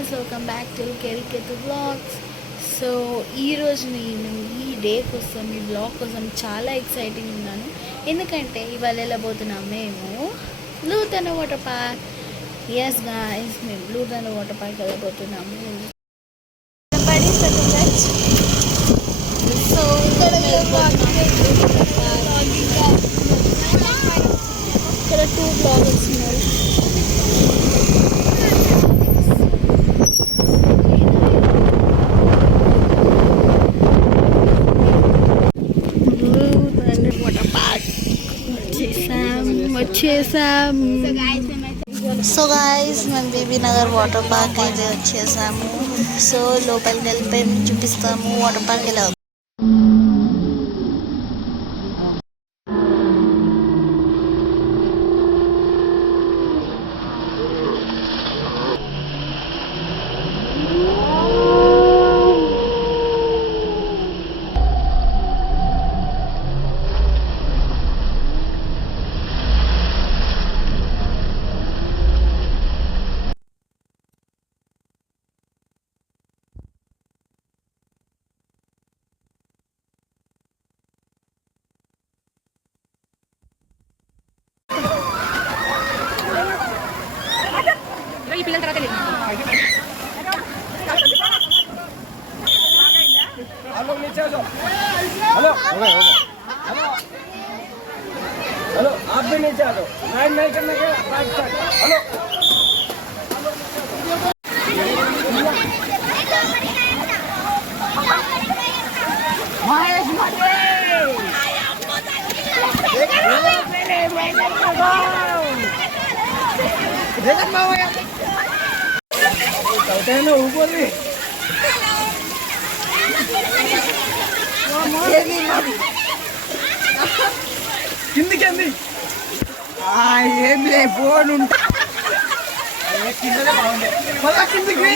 Guys, welcome back to కెరికెతు blogs. So ఈరోజు నేను ఈ డే కోసం, ఈ బ్లాగ్ కోసం చాలా ఎక్సైటింగ్ ఉన్నాను. ఎందుకంటే ఇవాళ వెళ్ళబోతున్నాం మేము బ్లూతన వాటర్ పార్క్. ఎస్ గాయ్స్, మేము బ్లూతన వాటర్ పార్క్ వెళ్ళబోతున్నాము. సో ఇక్కడ 2 బ్లాగర్స్ ఉన్నారు. సో గాయస్, మేము బీబీ నగర్ వాటర్ పార్క్ అయితే వచ్చేసాము. సో లోపలికి వెళ్ళిపోయి చూపిస్తాము వాటర్ పార్క్ ఎలా. हेलो हेलो आप भी नीचे आ जाओ. राइड नहीं करने के राइट साइड. हेलो महेश मटे देखत मावा या चलते हैं ना ऊपर भी. కిందికి అంది ఏం లే ఫోన్ కిందికి